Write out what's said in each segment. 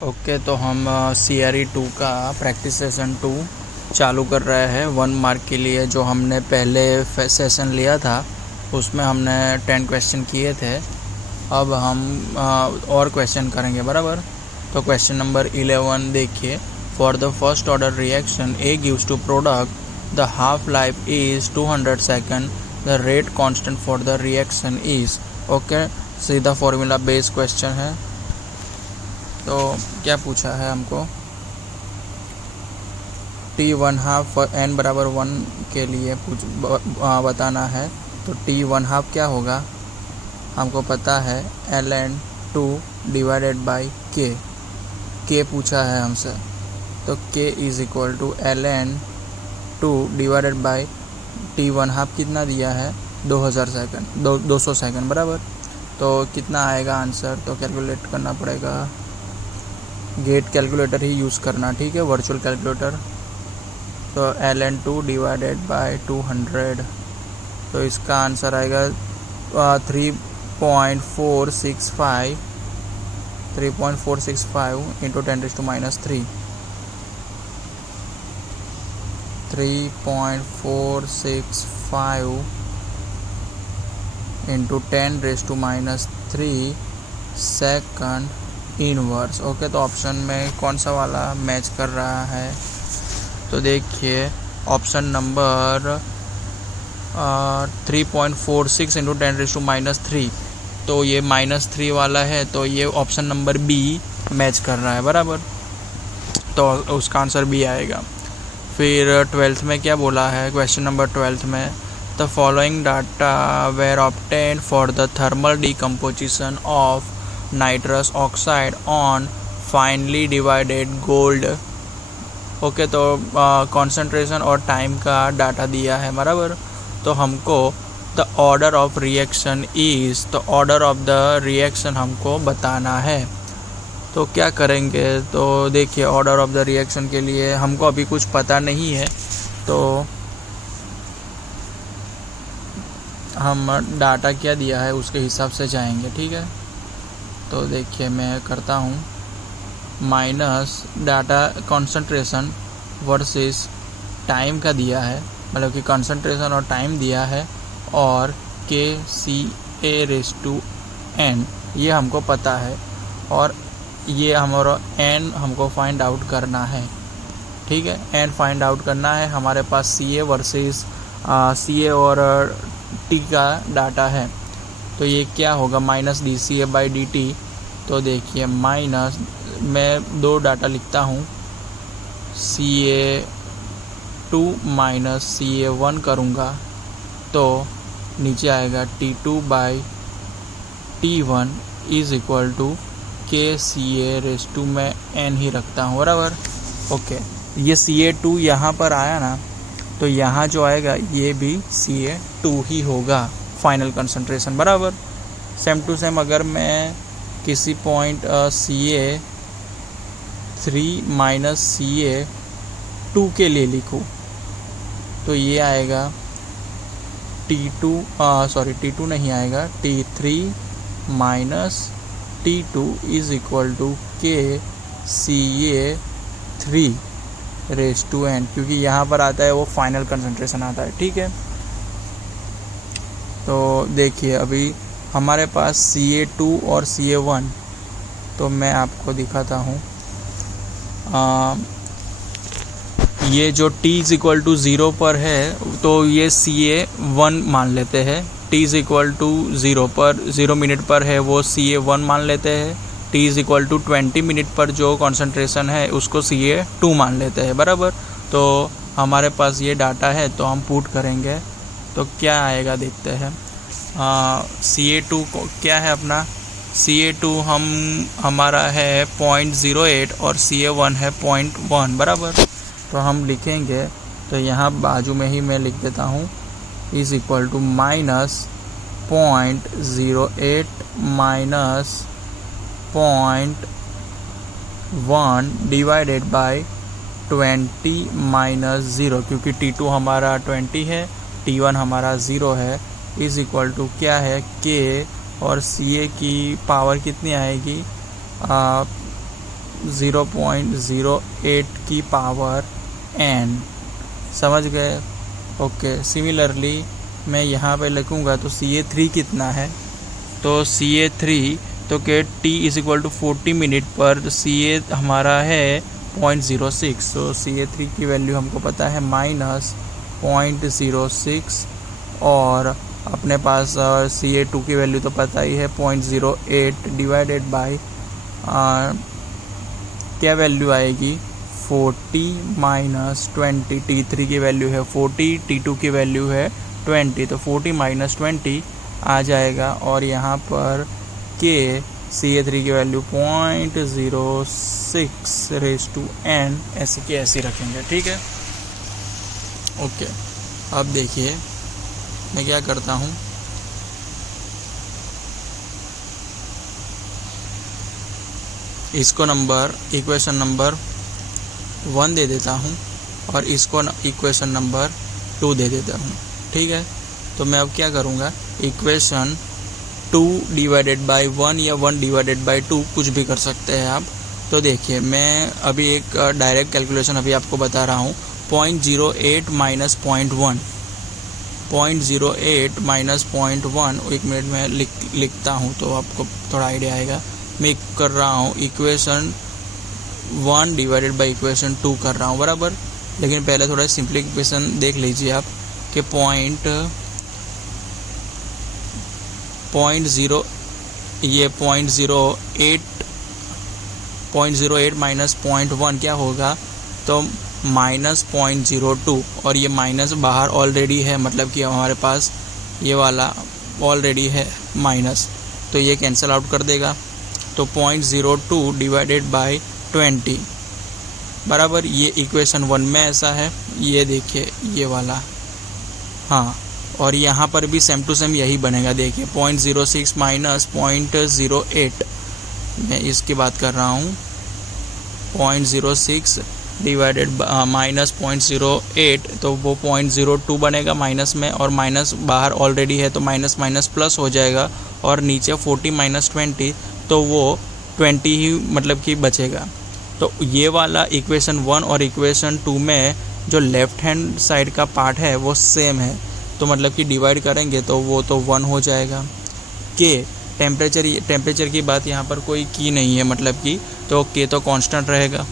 Okay, तो हम CRE 2 का प्रैक्टिस सेशन 2 चालू कर रहे हैं 1 मार्क के लिए। जो हमने पहले सेशन लिया था उसमें हमने 10 क्वेश्चन किए थे। अब हम और क्वेश्चन करेंगे, बराबर। तो क्वेश्चन नंबर 11 देखिए। For the first order reaction A gives to product the half life is 200 second, the rate constant for the reaction is. Okay, सीधा फॉर्मूला बेस्ड क्वेश्चन है। तो क्या पूछा है हमको, T1/2 n बराबर 1 के लिए बताना है। तो T1/2 क्या होगा, हमको पता है ln2 डिवाइडेड बाई k पूछा है हमसे। तो k is equal to ln2 divided by T1/2 कितना दिया है 2000 सेकेंड 200 सेकेंड, बराबर। तो कितना आएगा आंसर, तो कैलकुलेट करना पड़ेगा। गेट कैलकुलेटर ही यूज़ करना, ठीक है, वर्चुअल कैलकुलेटर। तो ln2 डिवाइडेड बाय 200, तो इसका आंसर आएगा 3.465 into 10⁻³ 3.465 into 10⁻³ second inverse. Okay, तो ऑप्शन में कौन सा वाला मैच कर रहा है, तो देखिए ऑप्शन नंबर 3.46 इंटू 10⁻³ तो ये -3 वाला है, तो ये ऑप्शन नंबर बी मैच कर रहा है, बराबर। तो उसका आंसर बी आएगा। फिर 12th में क्या बोला है, क्वेश्चन नंबर 12th में, the following data were obtained for the thermal decomposition of nitrous oxide on finely divided gold. Okay, तो कॉन्सेंट्रेशन और टाइम का डाटा दिया है, बराबर। तो हमको the order of reaction is, तो ऑर्डर ऑफ द रिएक्शन हमको बताना है। तो क्या करेंगे, तो देखिए ऑर्डर ऑफ द रिएक्शन के लिए हमको अभी कुछ पता नहीं है, तो हम डाटा क्या दिया है उसके हिसाब से जाएंगे, ठीक है। तो देखिए मैं करता हूँ, minus data concentration versus time का दिया है, मतलब कि कॉन्सेंट्रेशन और टाइम दिया है, और Kca⁻n ये हमको पता है, और ये हमारा n हमको फाइंड आउट करना है, ठीक है। n फाइंड आउट करना है, हमारे पास Ca वर्सेस Ca और T का डाटा है। तो ये क्या होगा, -dCA/dt। तो देखिए माइनस, मैं 2 डाटा लिखता हूँ, Ca2 माइनस Ca1 करूँगा, तो नीचे आएगा T2/T1 is equal to Kca⁻⁴ में n ही रखता हूँ, बराबर। ओके, ये Ca2 यहाँ पर आया ना, तो यहाँ जो आएगा ये भी Ca2 ही होगा, फाइनल कंसंट्रेशन, बराबर। सेम टू सेम अगर मैं किसी पॉइंट Ca3 माइनस Ca2 के लिए लिखूँ, तो ये आएगा T2 नहीं आएगा, T3 minus T2 is equal to Kca⁻⁴n, क्योंकि यहाँ पर आता है वो फाइनल कंसंट्रेशन आता है, ठीक है। तो देखिए अभी हमारे पास Ca2 और Ca1, तो मैं आपको दिखाता हूँ। ये जो t इज़ इक्वल टू 0 पर है, तो ये Ca1 मान लेते हैं। t इज़ इक्वल टू 0 पर 0 मिनट पर है, वो Ca1 मान लेते हैं। t is equal to 20 minute पर जो कॉन्सेंट्रेशन है उसको Ca2 मान लेते हैं, बराबर। तो हमारे पास ये डाटा है, तो हम पुट करेंगे, तो क्या आएगा देखते हैं। Ca2 को क्या है अपना, Ca2 हमारा है 0.08 और Ca1 है 0.1, बराबर। तो हम लिखेंगे, तो यहाँ बाजू में ही मैं लिख देता हूँ, is equal to -0.08 minus 0.1 divided by 20 minus 0, क्योंकि T2 हमारा 20 है, T1 हमारा 0 है, इज़ इक्वल टू क्या है, K और Ca की पावर कितनी आएगी, 0.08 की पावर n, समझ गए। ओके, सिमिलरली मैं यहाँ पे लिखूँगा तो CA3 कितना है, तो CA3 तो के t is equal to 40 minute पर, तो CA हमारा है 0.06, तो CA3 की वैल्यू हमको पता है -0.06, और अपने पास CA2 की वैल्यू तो पता ही है 0.08 डिवाइडेड बाई क्या वैल्यू आएगी 40 - 20, T3 की वैल्यू है 40, T2 की वैल्यू है 20, तो 40 - 20 आ जाएगा, और यहाँ पर के CA3 की वैल्यू 0.06 रेज़ टू n ऐसे की ऐसी रखेंगे, ठीक है। ओके, अब देखिए मैं क्या करता हूँ, इसको इक्वेशन नंबर 1 दे देता हूँ और इसको इक्वेशन नंबर 2 दे देता हूँ, ठीक है। तो मैं अब क्या करूँगा, इक्वेशन 2 डिवाइडेड बाई 1 या 1 डिवाइडेड बाई 2 कुछ भी कर सकते हैं आप। तो देखिए मैं अभी एक डायरेक्ट कैलकुलेशन अभी आपको बता रहा हूँ, 0.08 माइनस 0.1, 0.08 माइनस 0.1, एक मिनट में लिखता हूँ तो आपको थोड़ा आइडिया आएगा। मैं कर रहा हूँ इक्वेशन 1 डिवाइडेड बाई इक्वेशन 2 कर रहा हूँ, बराबर। लेकिन पहले थोड़ा सिंप्लीफिकेशन देख लीजिए आप कि 0.08 माइनस 0.1 क्या होगा, तो -0.02, और ये माइनस बाहर ऑलरेडी है, मतलब कि हमारे पास ये वाला ऑलरेडी है माइनस, तो ये कैंसिल आउट कर देगा। तो 0.02 डिवाइडेड बाई 20 बराबर, ये इक्वेशन 1 में ऐसा है, ये देखिए ये वाला, हाँ, और यहाँ पर भी सेम टू सेम यही बनेगा। देखिए 0.06 माइनस 0.08, मैं इसकी बात कर रहा हूँ, 0.06 डिवाइडेड माइनस 0.08, तो वो 0.02 बनेगा माइनस में, और माइनस बाहर ऑलरेडी है तो माइनस माइनस प्लस हो जाएगा, और नीचे 40 - 20 तो वो 20 ही मतलब कि बचेगा। तो ये वाला इक्वेशन 1 और इक्वेशन 2 में जो लेफ़्ट हैंड साइड का पार्ट है वो सेम है, तो मतलब कि डिवाइड करेंगे तो वो तो 1 हो जाएगा। के टेम्परेचर की बात यहाँ पर कोई की नहीं है, मतलब कि तो के तो कांस्टेंट रहेगा,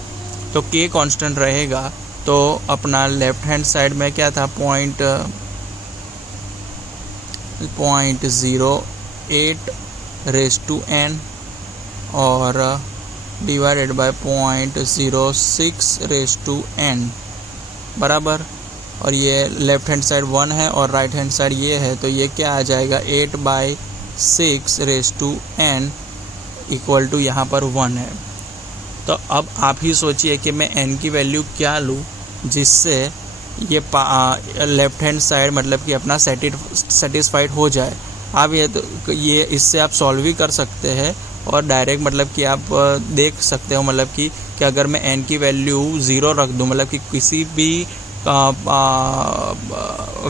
तो के कांस्टेंट रहेगा तो अपना लेफ़्ट हैंड साइड में क्या था 0.08 रेज़ टू n और divided by 0.06 raise to n बराबर, और ये लेफ़्ट हैंड साइड 1 है और राइट हैंड साइड ये है, तो ये क्या आ जाएगा 8/6 raise to n equal to यहाँ पर 1 है। तो अब आप ही सोचिए कि मैं n की वैल्यू क्या लूँ जिससे ये लेफ़्ट हैंड साइड मतलब कि अपना सेटिस्फाइड हो जाए। आप ये इससे आप सॉल्व भी कर सकते हैं, और डायरेक्ट मतलब कि आप देख सकते हो, मतलब कि अगर मैं n की वैल्यू 0 रख दूँ, मतलब कि किसी भी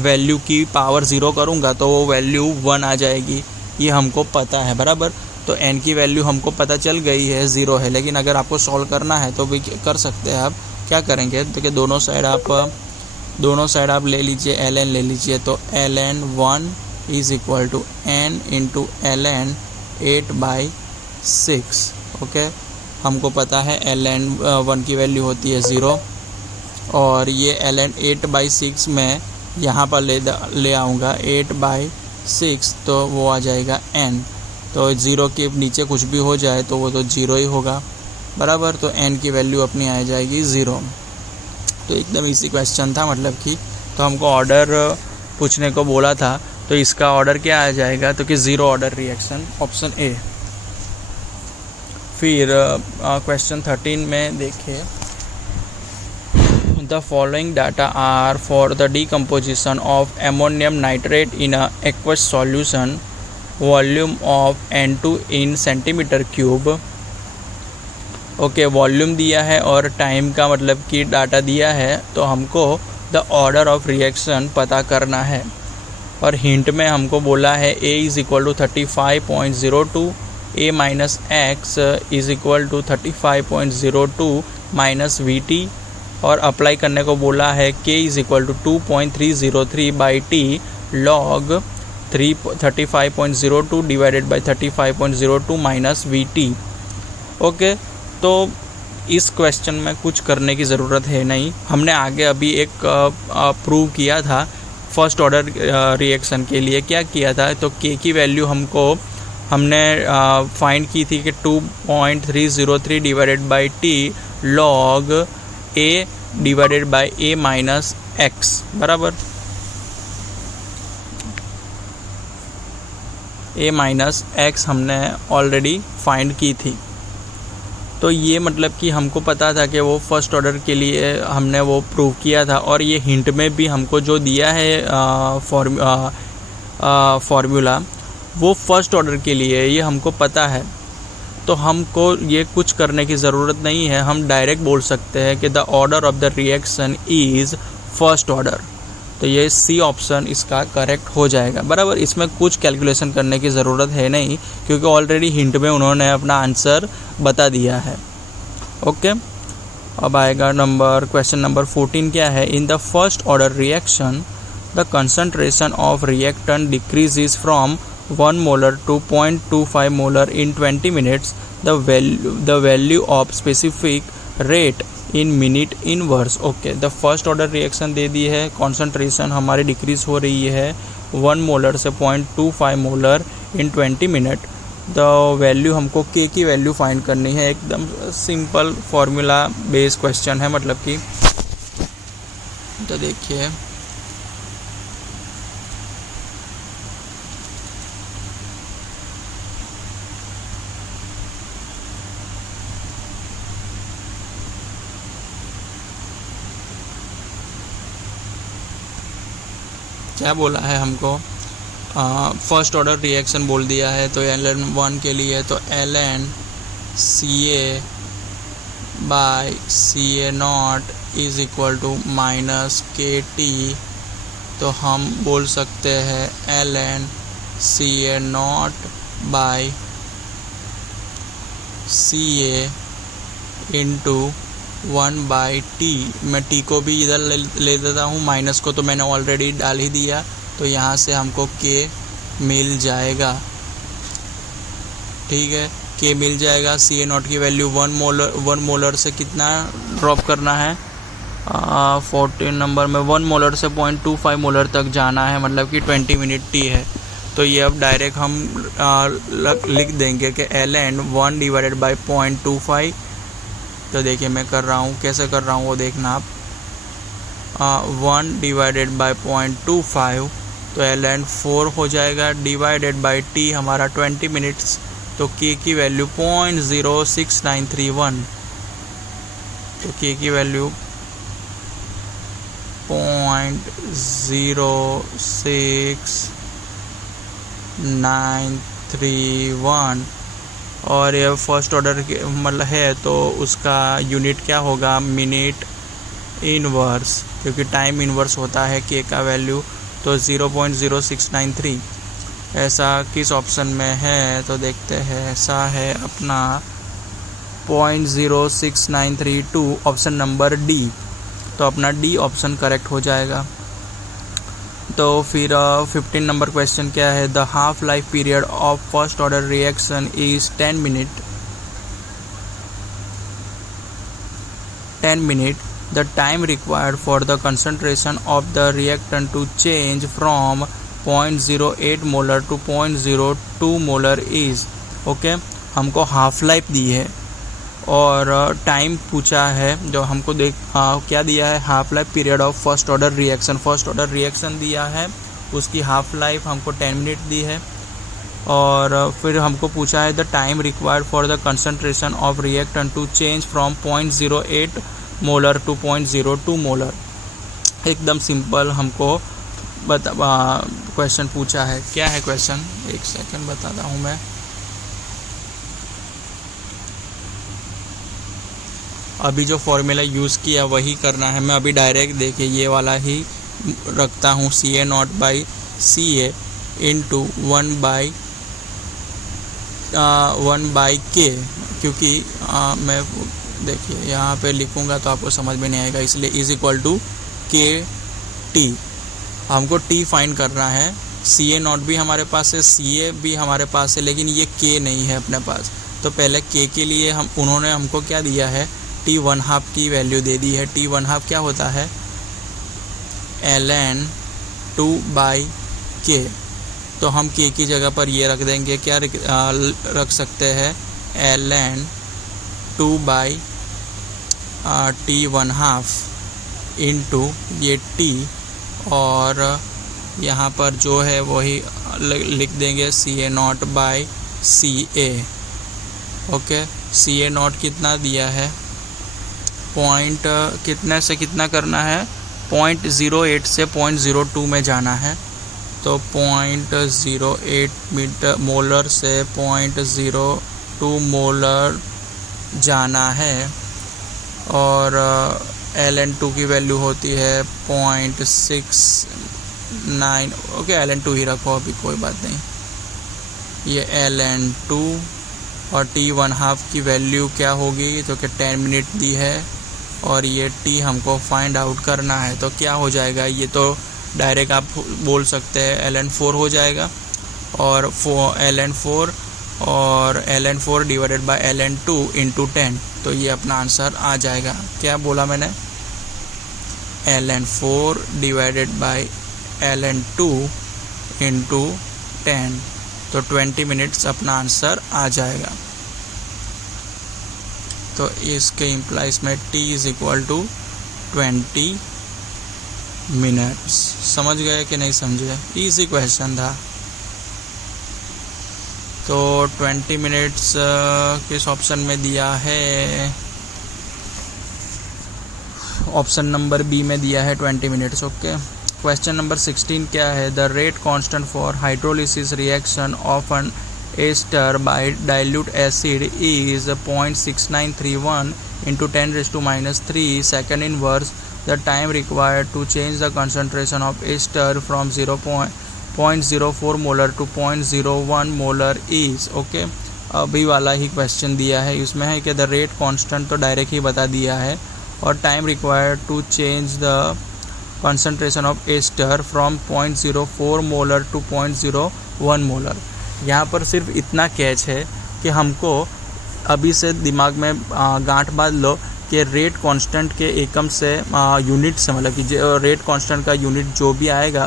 वैल्यू की पावर 0 करूँगा तो वो वैल्यू 1 आ जाएगी, ये हमको पता है, बराबर। तो n की वैल्यू हमको पता चल गई है 0 है, लेकिन अगर आपको सॉल्व करना है तो भी कर सकते हैं। आप क्या करेंगे, तो कि दोनों साइड आप ले लीजिए, ln ले लीजिए, तो ln1 is equal to n into ln 8/6। Okay, हमको पता है ln1 की वैल्यू होती है 0, और ये ln 8/6 में यहाँ पर ले आऊँगा 8/6, तो वो आ जाएगा n, तो 0 के नीचे कुछ भी हो जाए तो वो तो 0 ही होगा, बराबर। तो n की वैल्यू अपनी आ जाएगी 0। तो एकदम इजी क्वेश्चन था, मतलब कि तो हमको ऑर्डर पूछने को बोला था, तो इसका ऑर्डर क्या आ जाएगा, तो कि 0 ऑर्डर रिएक्शन, ऑप्शन ए। फिर क्वेश्चन 13 में देखिए, the following data are for the decomposition of ammonium nitrate in a aqueous solution, volume of N2 in centimetre cube. Okay, volume दिया है और टाइम का मतलब कि डाटा दिया है, तो हमको द ऑर्डर ऑफ रिएक्शन पता करना है। और हिंट में हमको बोला है A is equal to 35.02, a minus x is equal to 35.02 minus v t, और अप्लाई करने को बोला है k is equal to 2.303 by t log 35.02 divided by 35.02 minus v t. Okay, तो इस क्वेश्चन में कुछ करने की ज़रूरत है नहीं। हमने आगे अभी एक प्रूव किया था फर्स्ट ऑर्डर रिएक्शन के लिए। क्या किया था, तो के की वैल्यू हमने फाइंड की थी कि 2.303 divided by t log A divided by A minus x बराबर ए माइनस एक्स हमने ऑलरेडी फाइंड की थी। तो ये मतलब कि हमको पता था कि वो फर्स्ट ऑर्डर के लिए हमने वो प्रूव किया था, और ये हिंट में भी हमको जो दिया है फॉर्मूला वो फर्स्ट ऑर्डर के लिए ये हमको पता है। तो हमको ये कुछ करने की ज़रूरत नहीं है, हम डायरेक्ट बोल सकते हैं कि the order of the reaction is first order. तो ये सी ऑप्शन इसका करेक्ट हो जाएगा बराबर। इसमें कुछ कैलकुलेशन करने की ज़रूरत है नहीं, क्योंकि ऑलरेडी हिंट में उन्होंने अपना आंसर बता दिया है। ओके, अब आएगा क्वेश्चन नंबर 14 क्या है। In the first order reaction the concentration of reactant decreases from 1 molar to 0.25 molar in 20 minutes. The value of specific rate in minute inverse. Okay, the first order reaction दे दी है, concentration हमारी decrease हो रही है 1 molar से 0.25 molar in 20 minute. The value हमको के की वैल्यू फाइंड करनी है। एकदम सिंपल फार्मूला बेस्ड क्वेश्चन है, मतलब कि तो देखिए क्या बोला है हमको, फर्स्ट ऑर्डर रिएक्शन बोल दिया है। तो ln1 के लिए तो ln CA by CA0 is equal to minus KT। तो हम बोल सकते हैं ln CA0 by CA into 1/t। मैं t को भी इधर ले देता हूँ, माइनस को तो मैंने ऑलरेडी डाल ही दिया, तो यहाँ से हमको k मिल जाएगा। ठीक है, k मिल जाएगा। CA0 की वैल्यू 1 मोलर से कितना ड्रॉप करना है, 14 नंबर में 1 मोलर से 0.25 मोलर तक जाना है, मतलब कि 20 मिनट t है। तो ये अब डायरेक्ट हम लिख देंगे कि ln 1 डिवाइडेड बाई 0.25। तो देखिए मैं कर रहा हूँ, कैसे कर रहा हूँ वो देखना आप। 1 डिवाइडेड बाई 0.25 तो ln 4 हो जाएगा, डिवाइडेड बाई t हमारा 20 मिनट्स। तो k की वैल्यू 0.06931। तो k की वैल्यू 0.06931, और ये फर्स्ट ऑर्डर के मतलब है तो उसका यूनिट क्या होगा, मिनट इनवर्स, क्योंकि टाइम इनवर्स होता है k का वैल्यू। तो 0.0693 ऐसा किस ऑप्शन में है, तो देखते हैं। ऐसा है अपना 0.06932 ऑप्शन नंबर डी। तो अपना डी ऑप्शन करेक्ट हो जाएगा। तो फिर 15 नंबर क्वेश्चन क्या है। The half life period of first order reaction is 10 minute. The time required for the concentration of the reactant to change from 0.08 molar to 0.02 molar is। Okay, हमको half life दी है और time पूछा है, जो हमको क्या दिया है, half life period of first order reaction. First order reaction दिया है, उसकी हाफ लाइफ हमको 10 मिनट दी है। और फिर हमको पूछा है the time required for the concentration of reactant to change from 0.08 molar to 0.02 molar. एकदम सिंपल हमको क्वेश्चन पूछा है। क्या है क्वेश्चन, एक सेकंड बताता हूँ मैं। अभी जो फॉर्मूला यूज़ किया वही करना है। मैं अभी डायरेक्ट देखिए ये वाला ही रखता हूँ, CA0 by CA into 1/, one by के, क्योंकि मैं देखिए यहाँ पे लिखूँगा तो आपको समझ में नहीं आएगा, इसलिए इज इक्वल टू के टी। हमको टी फाइंड करना है। सी ए नॉट भी हमारे पास है, सी ए भी हमारे पास है, लेकिन ये के नहीं है अपने पास। तो पहले के के लिए उन्होंने हमको क्या दिया है, टी 1/2 की वैल्यू दे दी है। टी 1/2 क्या होता है, ln 2/k। तो हम के की जगह पर ये रख देंगे, क्या रख सकते हैं, ln 2/t1/2 इंटू ये टी, और यहाँ पर जो है वही लिख देंगे CA0/CA। ओके, CA0 कितना दिया है, पॉइंट कितने से कितना करना है, 0.08 से 0.02 में जाना है। तो 0.08 मीटर मोलर से 0.02 मोलर जाना है, और ln2 की वैल्यू होती है 0.69। ओके, ln2 ही रखो अभी, कोई बात नहीं। ये ln2 और t1/2 की वैल्यू क्या होगी, तो कि 10 मिनट दी है, और ये t हमको फाइंड आउट करना है। तो क्या हो जाएगा, ये तो डायरेक्ट आप बोल सकते हैं ln4 हो जाएगा, और ln4 और ln4 divided by ln2 into 10। तो ये अपना आंसर आ जाएगा। क्या बोला मैंने, ln4 divided by ln2 into 10। तो 20 मिनट्स अपना आंसर आ जाएगा। तो इसके इम्प्लाइज में t is equal to 20 minutes. समझ गए कि नहीं समझे, इजी क्वेश्चन था। तो 20 मिनट्स किस ऑप्शन में दिया है, ऑप्शन नंबर बी में दिया है 20 मिनट्स। ओके, क्वेश्चन नंबर 16 क्या है, the rate constant for hydrolysis reaction of an ester by dilute acid is 0.6931 into 10⁻³ second inverse. The time required to change the concentration of ester from 0.04 molar to 0.01 molar is। Okay, अभी वाला ही question दिया है, इसमें है कि the rate constant तो direct ही बता दिया है, और time required to change the concentration of ester from 0.04 molar to 0.01 molar. यहाँ पर सिर्फ इतना कैच है कि हमको अभी से दिमाग में गांठ बांध लो कि रेट कांस्टेंट के एकम से यूनिट से, मतलब कि रेट कांस्टेंट का यूनिट जो भी आएगा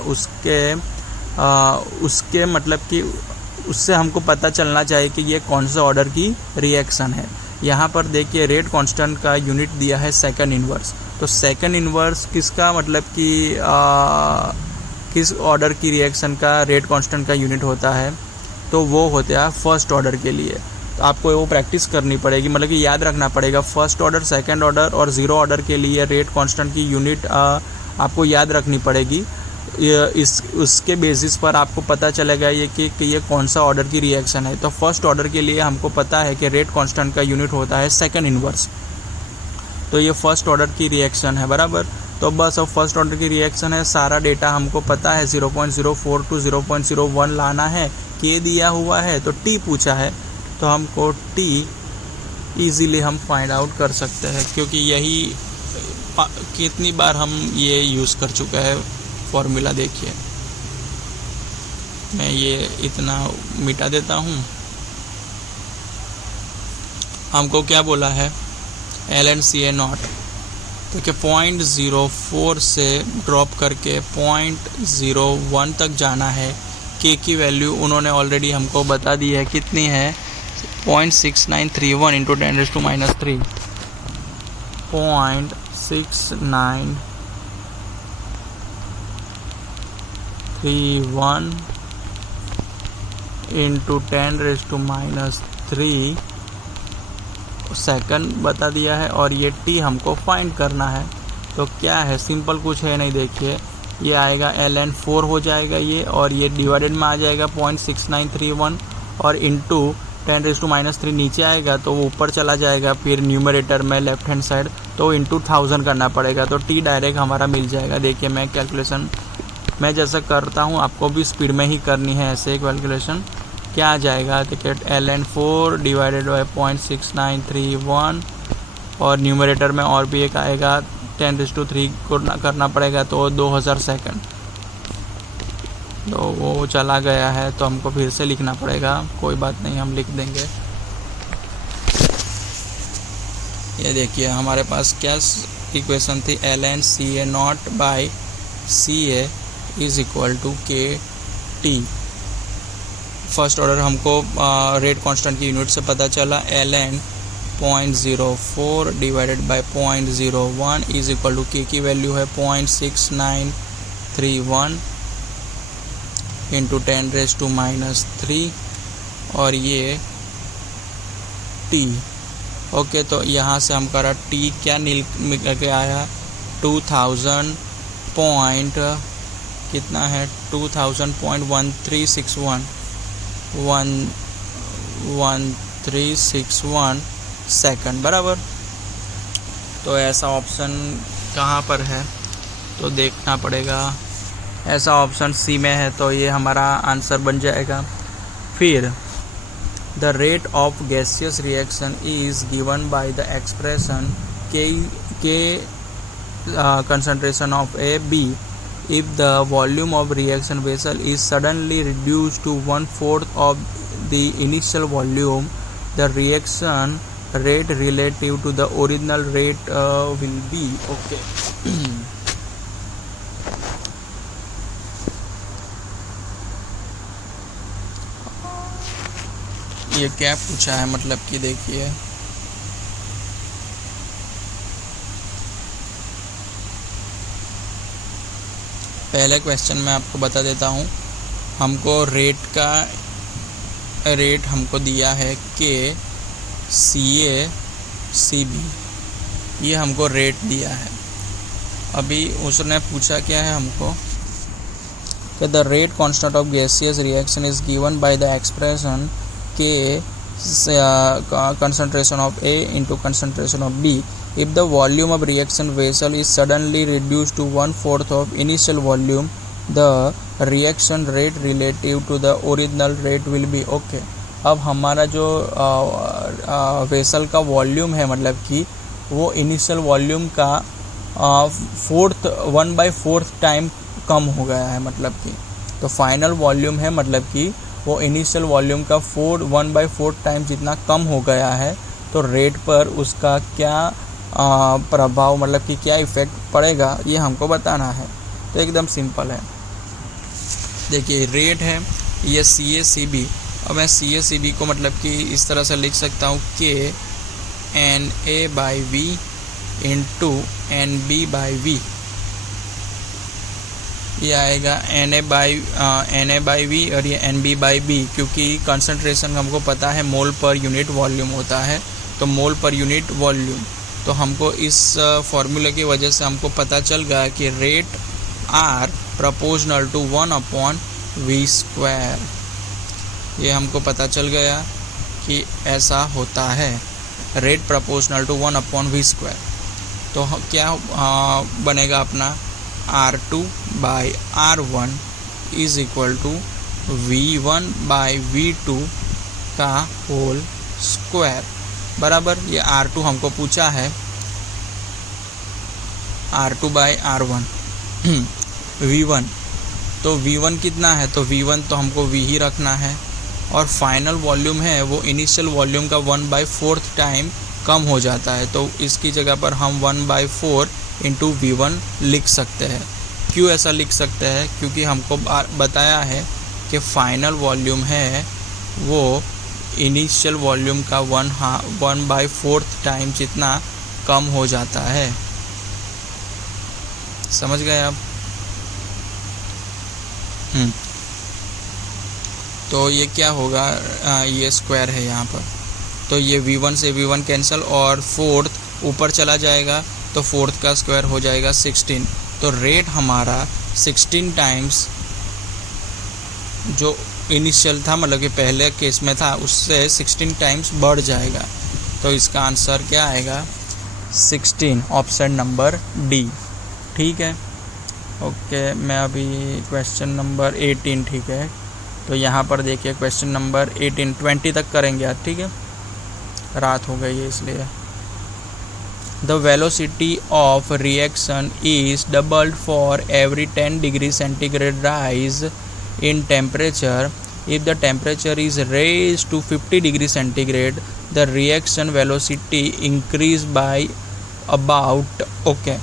उसके मतलब कि उससे हमको पता चलना चाहिए कि ये कौन सा ऑर्डर की रिएक्शन है। यहाँ पर देखिए रेट कांस्टेंट का यूनिट दिया है सेकंड इन्वर्स। तो सेकंड इन्वर्स किसका मतलब कि किस ऑर्डर की रिएक्शन का रेट कांस्टेंट का यूनिट होता है, तो वो होता है फर्स्ट ऑर्डर के लिए। तो आपको वो प्रैक्टिस करनी पड़ेगी, मतलब कि याद रखना पड़ेगा फर्स्ट ऑर्डर, सेकंड ऑर्डर और ज़ीरो ऑर्डर के लिए रेट कांस्टेंट की यूनिट आपको याद रखनी पड़ेगी। उसके बेसिस पर आपको पता चलेगा ये कि ये कौन सा ऑर्डर की रिएक्शन है। तो फर्स्ट ऑर्डर के लिए हमको पता है कि रेट कांस्टेंट का यूनिट होता है सेकंड इन्वर्स। तो ये फर्स्ट ऑर्डर की रिएक्शन है, बराबर। तो बस अब फर्स्ट ऑर्डर की रिएक्शन है, सारा डेटा हमको पता है, 0.04 टू 0.01 लाना है, के दिया हुआ है, तो टी पूछा है, तो हमको टी इजीली हम फाइंड आउट कर सकते हैं, क्योंकि यही कितनी बार हम ये यूज़ कर चुका है फॉर्मूला। देखिए मैं ये इतना मिटा देता हूँ। हमको क्या बोला है, ln CA0, तो कि 0.04 से ड्रॉप करके 0.01 तक जाना है। के की वैल्यू उन्होंने ऑलरेडी हमको बता दी है, कितनी है, 0.6931 इंटू 10⁻³ 0.6931 इंटू 10⁻³ सेकंड बता दिया है, और ये टी हमको फाइंड करना है। तो क्या है, सिंपल कुछ है नहीं। देखिए ये आएगा ln4 हो जाएगा ये, और ये डिवाइडेड में आ जाएगा 0.6931, और इंटू 10⁻³ नीचे आएगा तो वो ऊपर चला जाएगा, फिर न्यूमरेटर में लेफ्ट हैंड साइड तो इंटू 1000 करना पड़ेगा। तो टी डायरेक्ट हमारा मिल जाएगा। देखिए मैं कैलकुलेशन मैं जैसा करता हूँ आपको भी स्पीड में ही करनी है ऐसे कैलकुलेशन। क्या आ जाएगा, देखिए ln 4 डिवाइडेड बाई 0.6931 और न्यूमरेटर में और भी एक आएगा 10⁻³ को करना पड़ेगा तो 2000 सेकंड। तो वो चला गया है तो हमको फिर से लिखना पड़ेगा, कोई बात नहीं हम लिख देंगे। ये देखिए हमारे पास क्या इक्वेशन थी, ln CA0 by CA is equal to KT। First order हमको रेट कांस्टेंट की यूनिट से पता चला, ln 0.04 divided by 0.01 is equal to K की वैल्यू है 0.6931 इंटू 10⁻³ और ये T। ओके, तो यहाँ से हम करा T क्या निकल के आया 2000 पॉइंट कितना है 2000.1361 सेकंड बराबर। तो ऐसा ऑप्शन कहाँ पर है तो देखना पड़ेगा, ऐसा ऑप्शन सी में है तो ये हमारा आंसर बन जाएगा। फिर the rate of gaseous reaction is given by the expression K concentration of A B if the volume of reaction vessel is suddenly reduced to 1/4 of the initial volume, the reaction rate relative to the original rate will be okay। ये क्या पूछा है, मतलब कि देखिए पहले question में आपको बता देता हूँ, हमको रेट हमको दिया है K CA CB, ये हमको रेट दिया है। अभी उसने पूछा क्या है हमको कि the rate constant of gaseous reaction is given by the expression K concentration of A into concentration of B if the volume of reaction vessel is suddenly reduced to 1/4 of initial volume, the reaction rate relative to the original rate will be okay। अब हमारा जो vessel का volume है मतलब कि वो initial volume का 1/4 time कम हो गया है, मतलब कि तो फाइनल वॉल्यूम है मतलब कि वो इनिशियल वॉल्यूम का 1/4 टाइम जितना कम हो गया है, तो रेट पर उसका क्या प्रभाव मतलब कि क्या इफ़ेक्ट पड़ेगा ये हमको बताना है। तो एकदम सिंपल है, देखिए रेट है ये CA CB। अब मैं CA CB को मतलब कि इस तरह से लिख सकता हूँ K NA/V इंटू NB/V, ये आएगा NA/V और ये NB/B, क्योंकि कंसंट्रेशन हमको पता है मोल पर यूनिट वॉल्यूम होता है, तो मोल पर यूनिट वॉल्यूम, तो हमको इस फॉर्मूले की वजह से हमको पता चल गया कि rate R proportional to 1/V², ये हमको पता चल गया कि ऐसा होता है, रेट प्रोपोर्शनल टू 1/V²। तो क्या बनेगा अपना R2/R1 is equal to V1/V2 का होल स्क्वायर बराबर। ये R2 हमको पूछा है, R2/R1 V1, तो V1 कितना है, तो V1 तो हमको V ही रखना है, और फाइनल वॉल्यूम है वो इनिशियल वॉल्यूम का 1/4 टाइम कम हो जाता है, तो इसकी जगह पर हम 1/4 इंटू V1 लिख सकते हैं। क्यों ऐसा लिख सकते हैं, क्योंकि हमको बताया है कि फाइनल वॉल्यूम है वो इनिशियल वॉल्यूम का 1/4 टाइम जितना कम हो जाता है। समझ गए आप? तो ये क्या होगा, ये स्क्वायर है यहाँ पर, तो ये V1 से V1 कैंसिल और 4th ऊपर चला जाएगा, तो 4th का स्क्वायर हो जाएगा 16। तो रेट हमारा 16 टाइम्स जो इनिशियल था, मतलब कि पहले केस में था, उससे 16 टाइम्स बढ़ जाएगा। तो इसका आंसर क्या आएगा 16, ऑप्शन नंबर डी। ठीक है, ओके। मैं अभी क्वेश्चन नंबर 18, ठीक है, तो यहाँ पर देखिए क्वेश्चन नंबर 18, 20 तक करेंगे यार, ठीक है, रात हो गई है इसलिए। The velocity of reaction is doubled for every 10 degree centigrade rise in temperature. If the temperature is raised to 50 degree centigrade, the reaction velocity increase by about okay.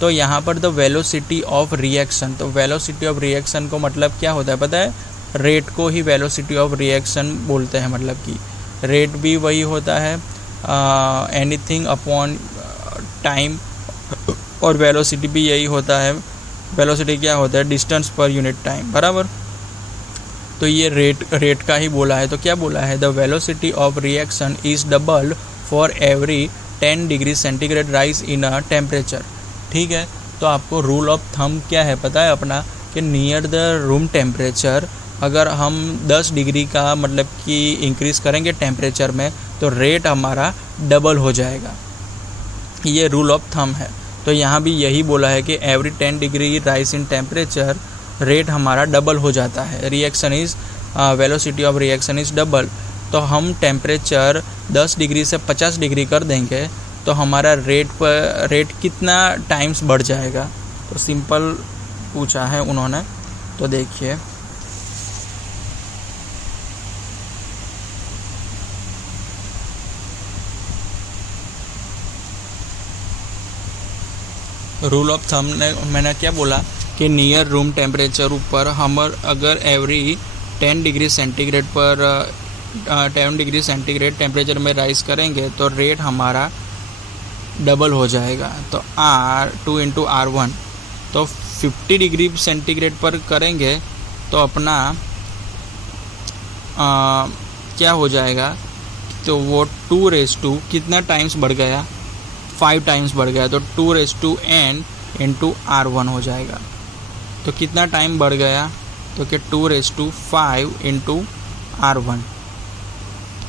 तो यहाँ पर द वेलोसिटी ऑफ रिएक्शन, तो velocity of reaction को मतलब क्या होता है पता है, रेट को ही वेलोसिटी ऑफ रिएक्शन बोलते हैं, मतलब कि रेट भी वही होता है एनीथिंग अपॉन टाइम, और वेलोसिटी भी यही होता है। वेलोसिटी क्या होता है, डिस्टेंस पर यूनिट टाइम, बराबर। तो ये रेट का ही बोला है, तो क्या बोला है, the velocity of reaction is double for every 10 degree centigrade rise in a temperature, ठीक है। तो आपको रूल ऑफ थंब क्या है पता है अपना, कि नियर द रूम टेम्परेचर अगर हम 10 डिग्री का मतलब कि इंक्रीज़ करेंगे टेम्परेचर में, तो रेट हमारा डबल हो जाएगा, ये रूल ऑफ थंब है। तो यहाँ भी यही बोला है कि every 10 degree rise in temperature rate हमारा डबल हो जाता है, reaction is velocity of reaction is double. तो हम टेम्परेचर 10 डिग्री से 50 डिग्री कर देंगे तो हमारा रेट कितना टाइम्स बढ़ जाएगा। तो सिंपल पूछा है उन्होंने, तो देखिए रूल ऑफ थंब ने मैंने क्या बोला कि नियर रूम टेम्परेचर ऊपर हम अगर एवरी 10 डिग्री सेंटीग्रेड पर 10 डिग्री सेंटीग्रेड टेम्परेचर में राइज करेंगे तो रेट हमारा डबल हो जाएगा। तो R2 इंटू R1, तो 50 डिग्री सेंटीग्रेड पर करेंगे तो अपना क्या हो जाएगा, तो वो 2 कितना टाइम्स बढ़ गया, 5 टाइम्स बढ़ गया, तो 2n इंटू R1 हो जाएगा। तो कितना टाइम बढ़ गया, तो कि 2/5 इंटू R1,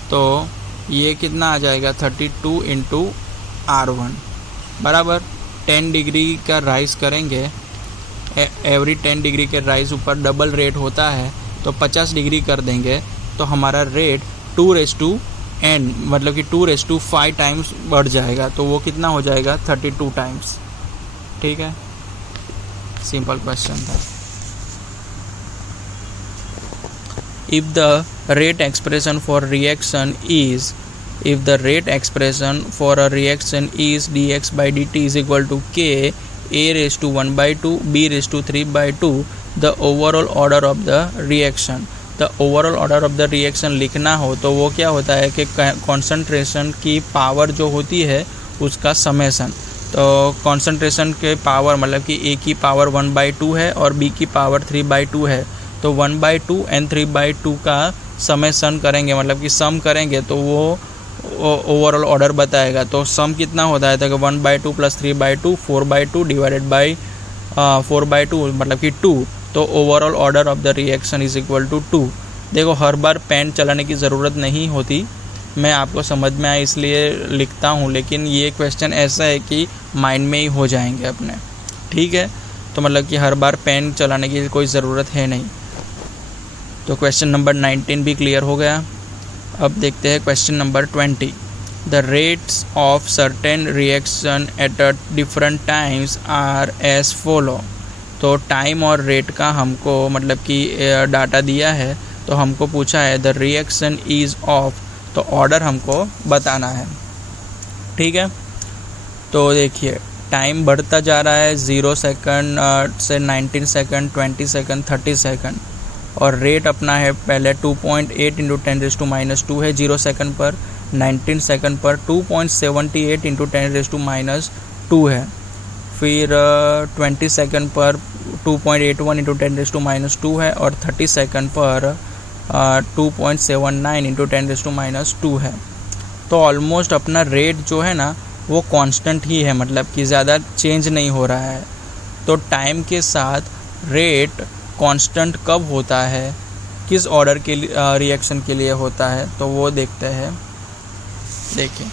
तो ये कितना आ जाएगा 32 इंटू R1 बराबर 10 डिग्री का राइज करेंगे, एवरी 10 डिग्री के राइज ऊपर डबल रेट होता है, तो 50 डिग्री कर देंगे तो हमारा रेट 2/n मतलब कि 2/5 टाइम्स बढ़ जाएगा, तो वो कितना हो जाएगा 32 टाइम्स, ठीक है। सिंपल क्वेश्चन था। If the rate expression for reaction is dx by dt is equal to k a raised to 1/2 b raised to 3/2 the overall order of the reaction, the overall order of the reaction लिखना हो तो वो क्या होता है कि concentration की power जो होती है उसका समेसन। तो कॉन्सेंट्रेशन के पावर मतलब कि ए की पावर 1/2 है और बी की पावर 3/2 है, तो 1/2 एंड 3/2 का समेसन करेंगे मतलब कि सम करेंगे तो वो ओवरऑल ऑर्डर बताएगा। तो सम कितना होता है, तो 1/2 प्लस 3/2 4/2 डिवाइडेड बाई 4/2 मतलब कि 2, तो overall order of the reaction is equal to 2। देखो हर बार पेन चलाने की ज़रूरत नहीं होती, मैं आपको समझ में आए इसलिए लिखता हूँ, लेकिन ये क्वेश्चन ऐसा है कि माइंड में ही हो जाएंगे अपने, ठीक है। तो मतलब कि हर बार पेन चलाने की कोई ज़रूरत है नहीं। तो क्वेश्चन नंबर 19 भी क्लियर हो गया। अब देखते हैं question number 20। The rates of certain reaction at a different times are as follow. तो टाइम और रेट का हमको मतलब कि डाटा दिया है, तो हमको पूछा है द रिएक्शन इज़ ऑफ, तो ऑर्डर हमको बताना है, ठीक है। तो देखिए टाइम बढ़ता जा रहा है 0 सेकंड से 19 सेकंड 20 सेकंड 30 सेकंड, और रेट अपना है पहले 2.8 इंटू 10⁻² है 0 सेकंड पर, 19 सेकंड पर 2.78 इंटू 10⁻² है, फिर 20 सेकंड पर 2.81 इंटू 10⁻² है, और 30 सेकंड पर 2.79 इंटू 10⁻² है। तो ऑलमोस्ट अपना रेट जो है ना वो कांस्टेंट ही है, मतलब कि ज़्यादा चेंज नहीं हो रहा है। तो टाइम के साथ रेट कांस्टेंट कब होता है, किस ऑर्डर के रिएक्शन के लिए होता है, तो वो देखते हैं। देखिए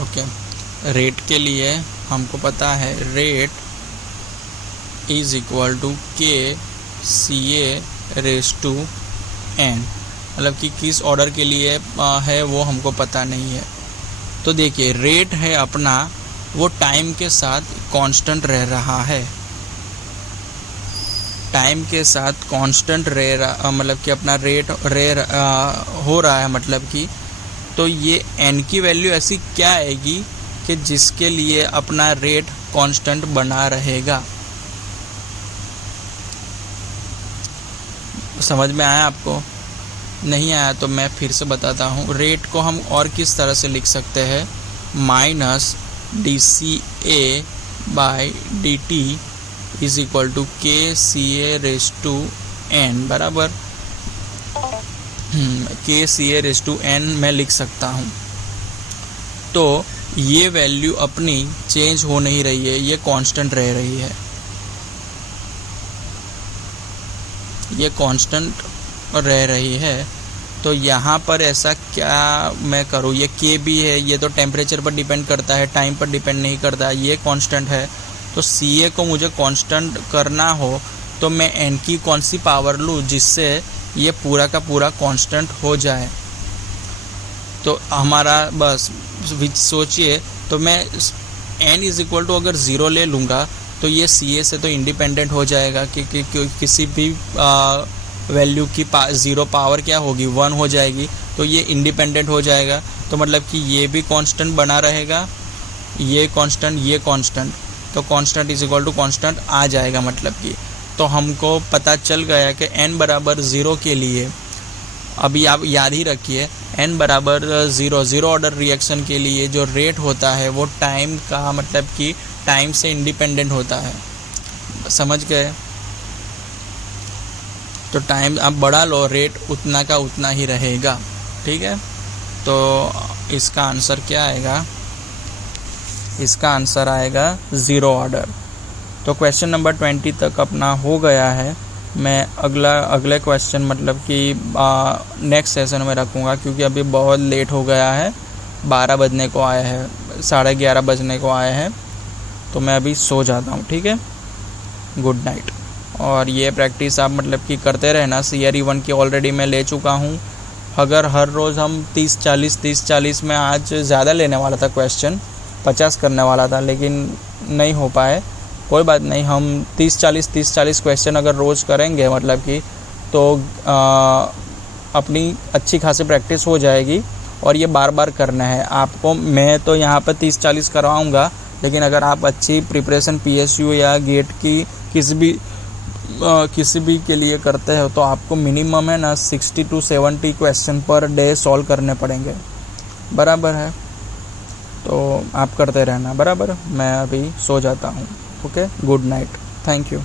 ओके, रेट के लिए हमको पता है rate is equal to K C A raise to N, मतलब कि किस ऑर्डर के लिए है वो हमको पता नहीं है। तो देखिए रेट है अपना वो टाइम के साथ कांस्टेंट रह रहा है, टाइम के साथ कांस्टेंट रह रहा, मतलब कि अपना रेट हो रहा है, मतलब कि तो ये n की वैल्यू ऐसी क्या आएगी कि जिसके लिए अपना रेट कांस्टेंट बना रहेगा। समझ में आया आपको? नहीं आया तो मैं फिर से बताता हूँ। रेट को हम और किस तरह से लिख सकते हैं, minus D C A by D T is equal to K C A raise to N, बराबर K C A raise to N मैं लिख सकता हूँ। तो ये वैल्यू अपनी चेंज हो नहीं रही है, ये कांस्टेंट रह रही है, ये कांस्टेंट रह रही है। तो यहाँ पर ऐसा क्या मैं करूँ, ये के भी है, ये तो टेम्परेचर पर डिपेंड करता है, टाइम पर डिपेंड नहीं करता, ये कांस्टेंट है। तो सी ए को मुझे कांस्टेंट करना हो तो मैं एन की कौन सी पावर लूँ जिससे ये पूरा का पूरा कांस्टेंट हो जाए। तो हमारा बस सोचिए, तो मैं एन इज इक्वल टू अगर ज़ीरो ले लूँगा तो ये सी ए से तो इंडिपेंडेंट हो जाएगा कि किसी भी वैल्यू की ज़ीरो पावर क्या होगी, 1 हो जाएगी, तो ये इंडिपेंडेंट हो जाएगा। तो मतलब कि ये भी कांस्टेंट बना रहेगा, ये कांस्टेंट, तो constant is equal to constant आ जाएगा, मतलब कि तो हमको पता चल गया कि n बराबर 0 के लिए, अभी आप याद ही रखिए, n बराबर 0 ऑर्डर रिएक्शन के लिए जो रेट होता है वो टाइम का, मतलब कि टाइम से इंडिपेंडेंट होता है। समझ गए? तो टाइम आप बढ़ा लो, रेट उतना का उतना ही रहेगा, ठीक है। तो इसका आंसर क्या आएगा, इसका आंसर आएगा 0 ऑर्डर। तो क्वेश्चन नंबर 20 तक अपना हो गया है। मैं अगले क्वेश्चन मतलब कि नेक्स्ट सेशन में रखूँगा, क्योंकि अभी बहुत लेट हो गया है, 12 बजने को आए हैं, 11:30 बजने को आए हैं, तो मैं अभी सो जाता हूँ, ठीक है। Good night. और ये प्रैक्टिस आप मतलब कि करते रहना। CRE 1 की ऑलरेडी मैं ले चुका हूँ। अगर हर रोज़ हम 30-40 में, आज ज़्यादा लेने वाला था क्वेश्चन, 50 करने वाला था, लेकिन नहीं हो पाए, कोई बात नहीं। हम 30-40 क्वेश्चन अगर रोज़ करेंगे, मतलब कि तो अपनी अच्छी खासी प्रैक्टिस हो जाएगी। और ये बार बार करना है आपको। मैं तो यहाँ पर 30-40 करवाऊँगा, लेकिन अगर आप अच्छी प्रिपरेशन PSU या गेट की किसी भी के लिए करते हो तो आपको मिनिमम है ना 60 to 70 question per day solve करने पड़ेंगे, बराबर है। तो आप करते रहना, बराबर। मैं अभी सो जाता हूँ, okay. Good night, thank you.